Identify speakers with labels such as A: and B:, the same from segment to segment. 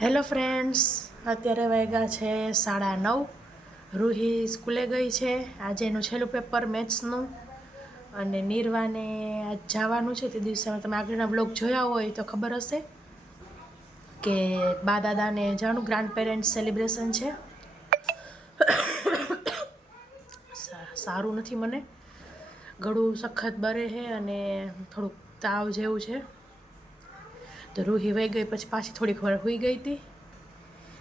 A: Hello friends અત્યારે વાગ્યા છે સાડા નવ. રૂહી સ્કૂલે ગઈ છે. આજે એનું છેલ્લું પેપર મેથ્સનું. અને નિર્વાને આજ જવાનું છે. તે દિવસે તમે આગળના બ્લોગ જોયા હોય તો ખબર હશે કે બા દાદાને જાણું ગ્રાન્ડ પેરેન્ટ્સ સેલિબ્રેશન છે સારું નથી મને. ગળું સખત બરે છે અને થોડુંક તાવ જેવું છે. તો રૂહી વહી ગઈ, પછી પાછી થોડીક વાર હોઈ ગઈ હતી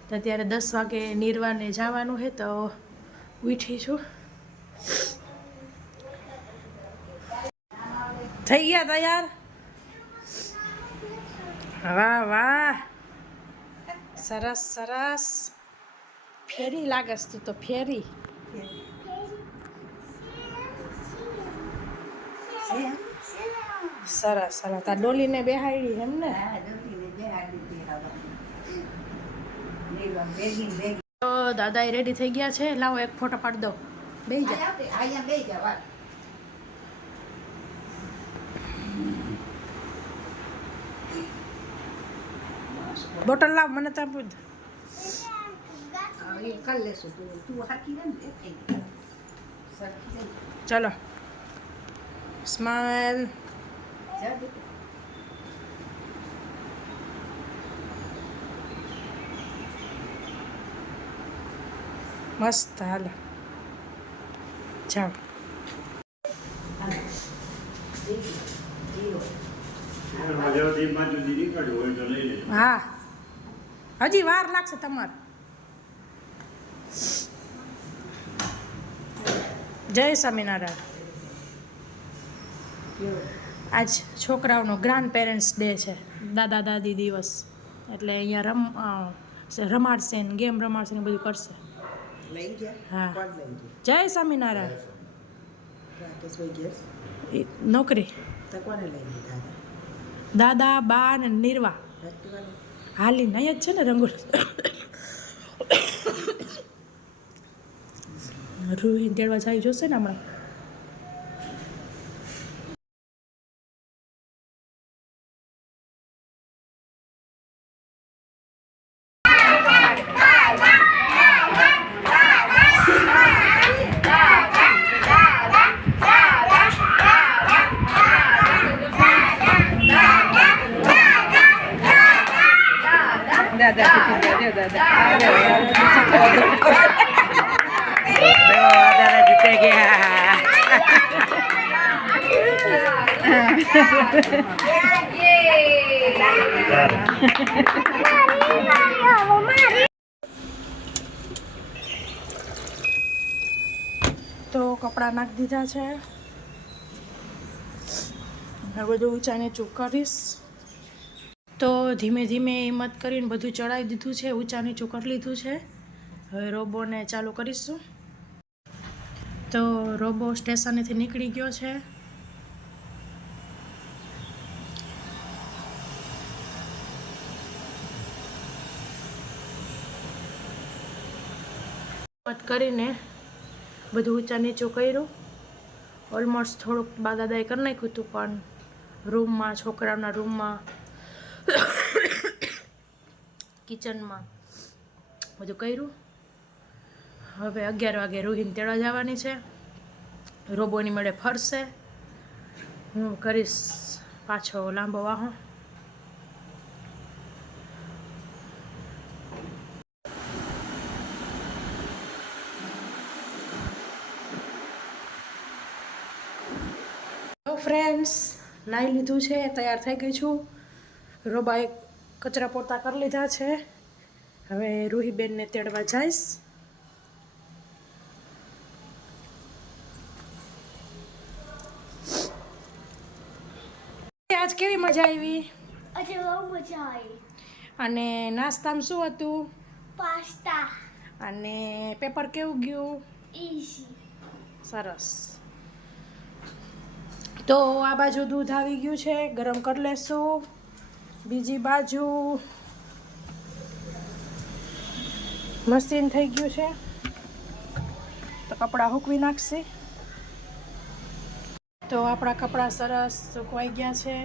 A: તો ત્યારે દસ વાગે નિર્વાણને જવાનું છે, તો ઉઠી છું. થઈ ગયા તૈયાર? વાહ વાહ. સરસ સરસ. ફેરી લાગસ તું તો ફેરી. સરસ સરસ. આ ડોલીને બેહાડી એમ ને? તો દાદા એ રેડી થઈ ગયા છે. લાવો એક ફોટો પાડી દો. બે જા. બોટલ લાવ મને ત્યાં પૂછ ચલો. સ્માઈલ મસ્ત હાલો. જાઓ. હા. હજી વાર લાગશે તમારે. જય સ્વામિનારાયણ. આજ છોકરાઓનો ગ્રાન્ડ પેરેન્ટ્સ ડે છે. દાદા દાદી દિવસ. એટલે અહીંયા રમ રમાડશે ને ગેમ રમાડશે ને બધું કરશે. હા. જય સ્વામિનારાયણ. નોકરી. દાદા? બા ને નિર્વા. હાલી નહીં જ છે ને રંગોળ. રૂહી તેડવા જાય જોશે ને હમણાં?
B: દાદા જીતે ગયા
A: તો કપડાં નાખી દીધા છે. હવે બધું ઊંચા નીચું કરીશ તો ધીમે ધીમે હિંમત કરીને બધું ચડાવી દીધું છે, ઊંચા નીચું કરી લીધું છે. હવે રોબોને ચાલુ કરીશું. તો રોબો સ્ટેશનેથી નીકળી ગયો છે. કરીને બધું ઊંચા નીચું કર્યું. ઓલમોસ્ટ થોડુંક બા દાદાએ કરી નાખ્યું હતું, પણ રૂમમાં છોકરાઓના રૂમમાં કિચનમાં બધું કર્યું. હવે અગિયાર વાગે રોહિન તેડવા જવાની છે. રોબોની મળે ફરશે. હું કરીશ પાછો લાંબો વાહો. ફ્રેન્ડ્સ નાહી લીધું છે, તૈયાર થઈ ગઈ છું. રોબાએ કચરા પોતા કરી લીધા છે. હવે રૂહીબેનને તેડવા જઈશ. આજ કેવી મજા આવી?
C: આજે બહુ મજા આવી.
A: અને નાસ્તામાં શું હતું?
C: પાસ્તા.
A: અને પેપર કેવું ગયું?
C: ઈઝી.
A: સરસ. તો આ બાજુ દૂધ આવી ગયું છે. ગરમ કરી લેશું. બીજી બાજુ મશીન થઈ ગયું છે. તો કપડાં સૂકવી નાખશે. તો આપણા કપડાં સરસ સુકવાઈ ગયા છે.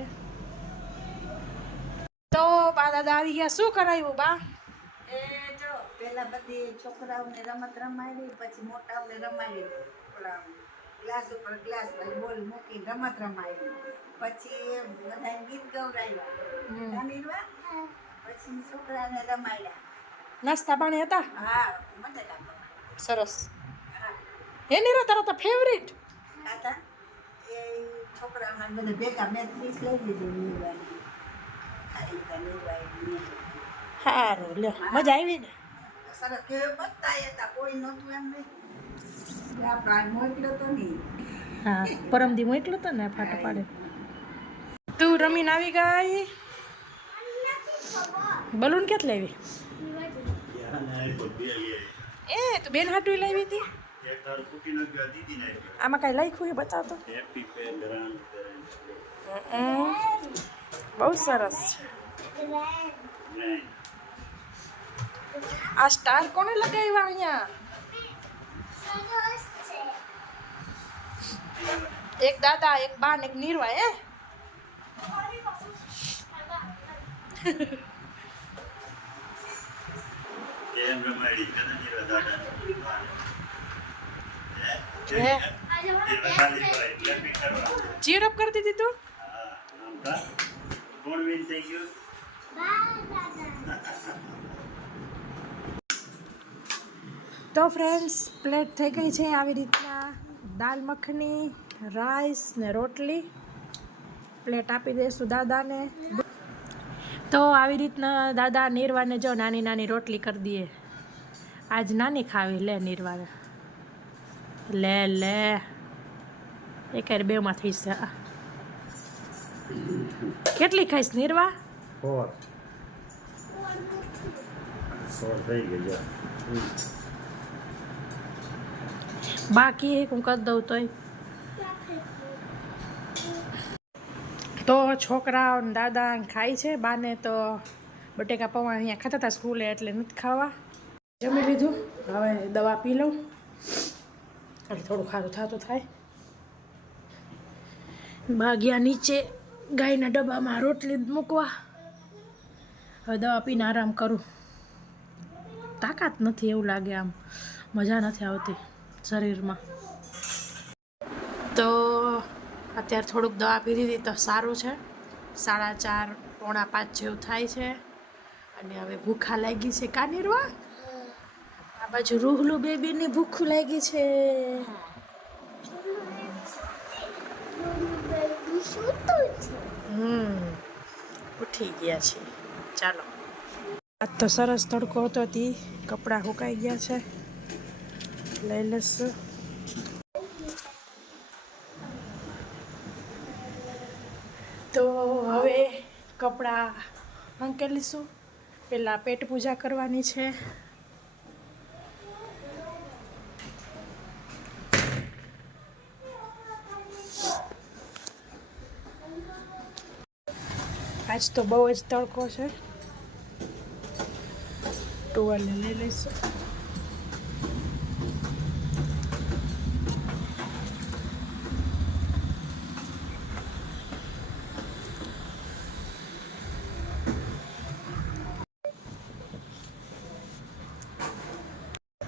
A: તો બા દાદા આવી ગયા, શું કરાવ્યું બા?
D: પેલા બધી છોકરાઓને રમત રમાડી, પછી મોટાઓને રમાડી. ગ્લાસ ઉપર ગ્લાસ બોલ મૂકી રમત રમાડી. પછી બધા ગીત ગવડાવ્યા પછી છોકરાને રમાડ્યા.
A: નાસ્તા પાણી હતા?
D: હા મજા
A: સરસ. હે. નીરા તારો તો ફેવરિટ
D: હતા એ છોકરાઓને બધા ભેગા મેં ત્રીસ લઈ લીધું નીરવાની ખાઈ લીધા નીરવાઈ
A: સારું લ્યો મજા આવી ને?
D: સરસ કે બધા હતા કોઈ નહોતું એમ નહીં. મોકલ્યો તો નહીં.
A: હા પરમદી મોકલો તો ને ફાટો પાડે. રમીને આવી ગઈ? બલૂન ક્યાંથી લાવી? એ, તું બેન હાટું લાવી હતી. આમાં કાંઈ લખ્યું એ બતાવતો. બહુ સરસ. આ સ્ટાર કોને લગાવ્યા અહીંયા? એક દાદા, એક બાન, એક નીરવા એ ચીર અપ કરતી હતી તું
B: કોણ વિન થઈ ગયું
A: તો ફ્રેન્ડ્સ પ્લેટ થઈ ગઈ છે આવી રીતના દાલ મખની રાઈસ ને રોટલી. પ્લેટ આપી દઈશું દાદાને. તો આવી રીતના દાદા નિર્વાને જો નાની નાની રોટલી કરી દઈએ. આજ નાની ખાવી લે નિર્વા લે લે. એક બે બેમાં થઈ છે કેટલી ખાઈશ નીરવા? બાકી હું કરી દઉં તોય. તો છોકરાઓ ને દાદા ખાય છે. બાને તો બટેકા પૌવા અહીંયા ખાતા હતા સ્કૂલે એટલે નથી ખાવા. જમી લીધું. હવે દવા પી લઉં. એટલે થોડું ખારું થતું થાય. ભાગ્યા નીચે ગાયના ડબ્બામાં રોટલી મૂકવા. હવે દવા પીને આરામ કરું. તાકાત નથી એવું લાગે આમ. મજા નથી આવતી શરીરમાં. તો અત્યારે થોડુંક દવા પી દીધી તો સારું છે. સાડા ચાર પોણા પાંચ જેવું થાય છે. અને હવે ભૂખા લાગી છે. કાનીરવા આ બાજુ રૂહલું બેબીની ભૂખ લાગી છે. હમ ઉઠી ગયા છે. ચાલો. આજ તો સરસ તડકો હતો તી. કપડાં સુકાઈ ગયા છે. લઈ લેશું તો હવે કપડાં હંકેલીશું. પહેલાં પેટ પૂજા કરવાની છે. આજ તો બહુ જ તડકો છે. ટુવાલ લઈ લઈશું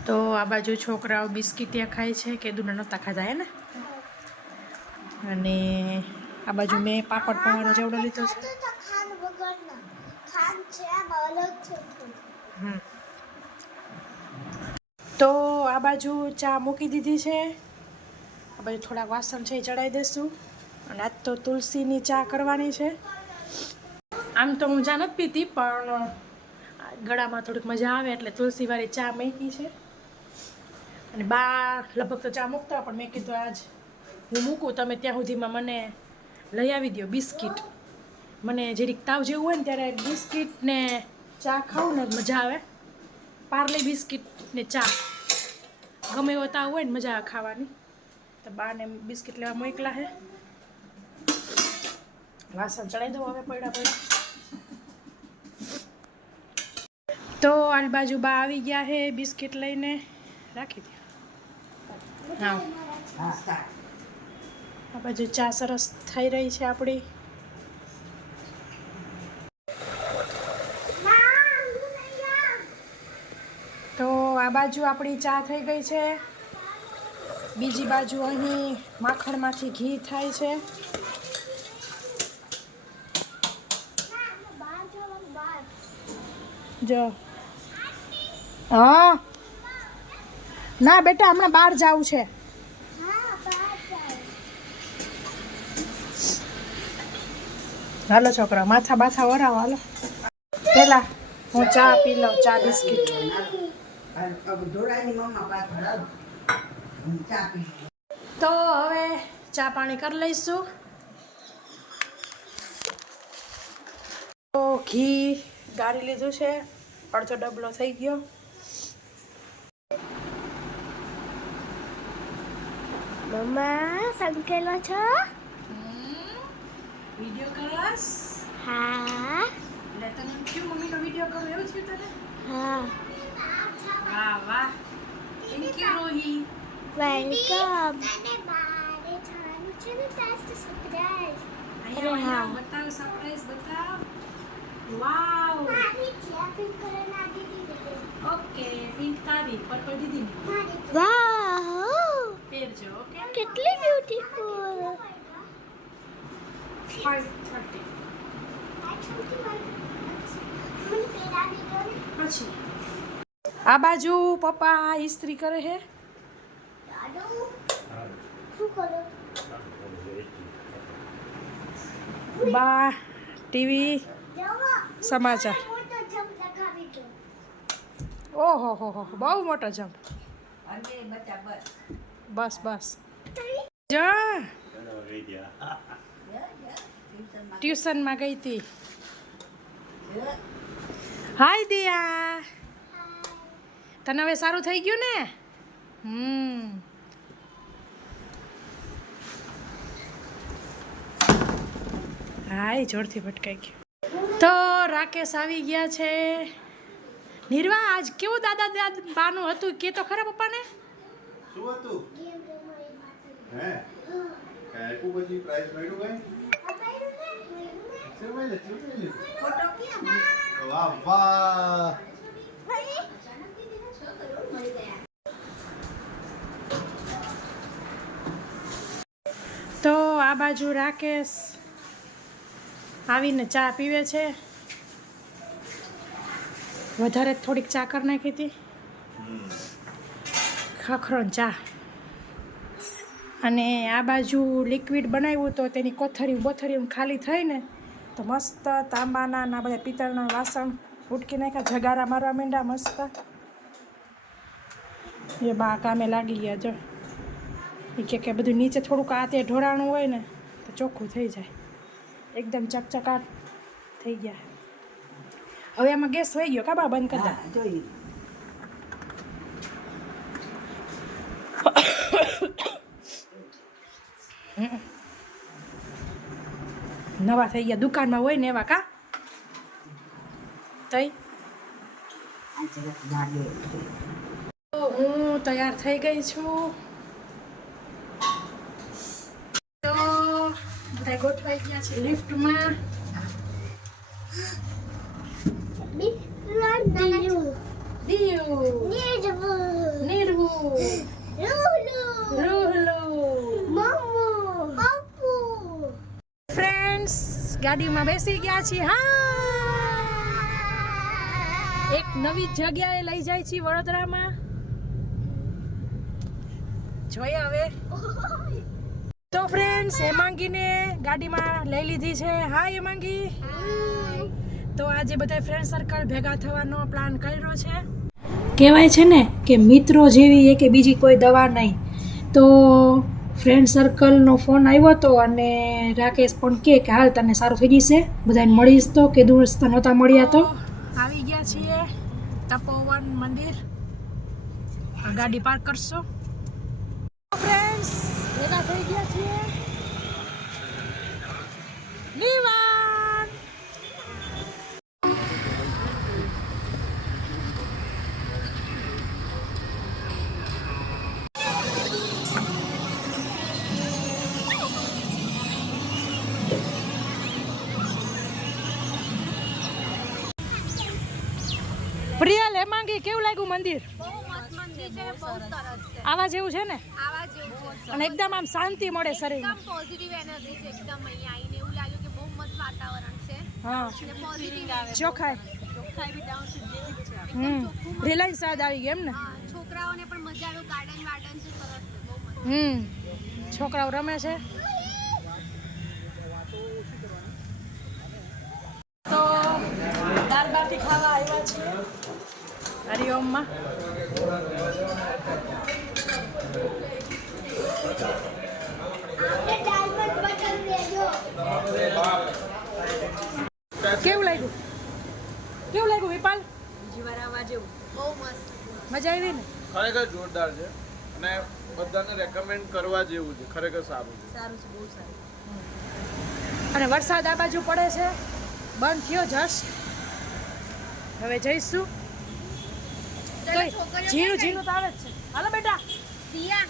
A: તો આ બાજુ છોકરાઓ બિસ્કિટ ત્યાં ખાય છે કે દુના નહોતા ખાધા એને? ને અને આ બાજુ મેં પાપડ પૌવાનો જેવડો લીધો છે. તો આ બાજુ ચા મૂકી દીધી છે. આ બાજુ થોડાક વાસણ છે એ ચડાવી દઈશું અને આજ તો તુલસીની ચા કરવાની છે. આમ તો હું ચા નથી પીતી પણ ગળામાં થોડીક મજા આવે એટલે તુલસીવાળી ચા મૂકી છે. અને બા લગભગ તો ચા મૂકતા પણ મેં કીધું આજ હું મૂકું, તમે ત્યાં સુધીમાં મને લઈ આવી દો બિસ્કિટ. મને જરીક તાવ જેવું હોય ને ત્યારે બિસ્કિટ ને ચા ખાવું ને મજા આવે. પાર્લે બિસ્કિટ ને ચા. ગમે એવો તાવ હોય ને મજા આવે ખાવાની. તો બાને બિસ્કિટ લેવા મોકલા હે. વાસણ ચડાવી દઉં હવે પડ્યા પડ્યા. તો આની બાજુ બા આવી ગયા હે બિસ્કિટ લઈને. રાખી દે. આ બાજુ ચા સરસ થઈ રહી છે આપણી. તો આ બાજુ આપણી ચા થઈ ગઈ છે. બીજી બાજુ અહીં માખણમાંથી ઘી થાય છે. જો. હા. ના બેટા, હમણાં બહાર જવું છે. હાલો છોકરા, માથા બાથા વરાવો, હાલો. પેલા હું ચા પી લઉં, ચા બિસ્કિટ. તો હવે ચા પાણી કરી લઈશું. તો ઘી ગાળી લીધું છે, અડધો ડબલો થઈ ગયો.
C: મમ્મા સંકેલો છો
A: વીડિયો કરસ
C: હા
A: એટલે તને એમ થયું મમ્મીનો વીડિયો કરું એવું થયું તને
C: હા
A: વાહ વાહ થેન્ક યુ રોહી
C: વેલકમ તને બારે જવાનું છે ને તાસ સરપ્રાઈઝ
A: અહીંયા
C: હા.
A: અહીંયા બતાવ સરપ્રાઈઝ બતાવ વાવ
C: મારી છે પિંક કલર ના દીદી
A: ઓકે પિંક તારી પર્પલ દીદી
C: મારી વાવ
A: પહેરજો ઓકે
C: કેટલી બ્યુટીફુલ
A: પછી. આ બાજુ પપ્પા ઇસ્ત્રી કરે છે
C: શું
A: બા ટીવી સમાચાર. ઓહો હો હો બહુ મોટો જમ્પ
D: બચ્ચા બસ.
A: બસ બસ. જા.
D: ટ્યુશનમાં
A: ગઈ હતી. હાય દિયા. તને હવે સારું થઈ ગયું ને? હમ. હાય જોરથી ભટકાઈ ગયું. તો રાકેશ આવી ગયા છે. નિર્વા આજ કેવું દાદા દાદ બાનું હતું? કે તો ખરા પપ્પાને?
E: શું હતું? હે? કાંઈ પછી પ્રાઇઝ મળ્યું કાંઈ શું મળ્યું? શું મળ્યું?
D: ફોટો ક્યાં
E: વાહ. વાહ
A: તો આ બાજુ રાકેશ આવીને ચા પીવે છે. વધારે થોડીક ચા કરી નાખી હતી. ખાખરો ચા અને આ બાજુ લિક્વિડ બનાવ્યું તો તેની કોથરી બોથરી ખાલી થઈને તો મસ્ત તાંબાના ના બધા પિત્તળના વાસણ ઉટકી નાખ્યા, જગારા મારવા માંડ્યા મસ્ત. એ બા કામે લાગી ગયા જો. એ કે કે બધું નીચે થોડુંક આ તે ઢોળાણું હોય ને તો ચોખ્ખું થઈ જાય. એકદમ ચકચકાટ થઈ ગયા. હવે આમાં ગેસ થઈ ગયો કાબા બંધ કરતા દે
D: હા, જોઈ
A: નવા થઈ ગયા. દુકાનમાં હોય ને એવા કા? તઈ? હું તૈયાર થઈ ગઈ છું. તો બધા ગોઠવાઈ ગયા છે લિફ્ટમાં.
C: નીરવું.
A: નીરવું.
C: નીરવ
A: નિરહુ
C: રૂલુ
A: રૂહલુ
C: મમ્મુ પપ્પુ
A: ફ્રેન્ડ્સ ગાડીમાં બેસી ગયા છીએ. હા! એક નવી જગ્યાએ લઈ જાય છે વડોદરામાં. જોઈએ હવે. તો ફ્રેન્ડ્સ હેમાંગીને ગાડીમાં લઈ લીધી છે. હા હેમાંગી તો આજે બધા ફ્રેન્ડ સર્કલ ભેગા થવાનો પ્લાન કર્યો છે. કહેવાય છે ને કે મિત્રો જેવી એ કે બીજી કોઈ દવા નહીં. તો ફ્રેન્ડ સર્કલનો ફોન આવ્યો હતો અને રાકેશ પણ કે કે હાલ તને સારું થઈ જશે. બધાને મળીશ તો કે દોસ્ત નહોતા મળ્યા તો. આવી ગયા છીએ. તપોવન મંદિર. આ ગાડી પાર્ક કરશો? ફ્રેન્ડ્સ ભેગા થઈ ગયા છીએ. લાગ્યું મંદિર?
C: બહુ મસ્ત
F: છે ને બહુ સરસ છે.
A: આવા જેવું છે ને?
F: આવા છે.
A: અને એકદમ આમ શાંતિ મળે શરીર
F: એકદમ પોઝિટિવ એનર્જી છે એકદમ અહીંયા એવું લાગ્યું કે બહુ મસ્ત વાતાવરણ છે.
A: હા.
F: અને પોઝિટિવ
A: ચોખાઈ
F: ચોખ્ખાઈ. બી ટાઉનશીપ જેવી જ છે.
A: હમ. રિલાયન્સ યાદ આવી ગઈ એમ ને?
F: છોકરાઓને પણ મજા આવ્યું ગાર્ડન વાર્ડન છે સરસ છે બહુ મસ્ત.
A: હમ. છોકરાઓ રમે છે. તો દાળ બાટી ખાવા આવ્યા છીએ. હરિઓમમાં કેવું લાગ્યું? કેવું લાગ્યું વિપાલ?
F: બહુ મસ્ત
A: મજા આવી ને?
G: ખરેખર જોરદાર છે. અને બધાને રેકમેન્ડ કરવા જેવું છે. ખરેખર સારું છે.
A: અને વરસાદ આ બાજુ પડે છે. બંધ થયો જસ્ટ. હવે જઈશું. ઝીણું ઝીણું તો આવે જ છે. હાલો બેટા. પિયા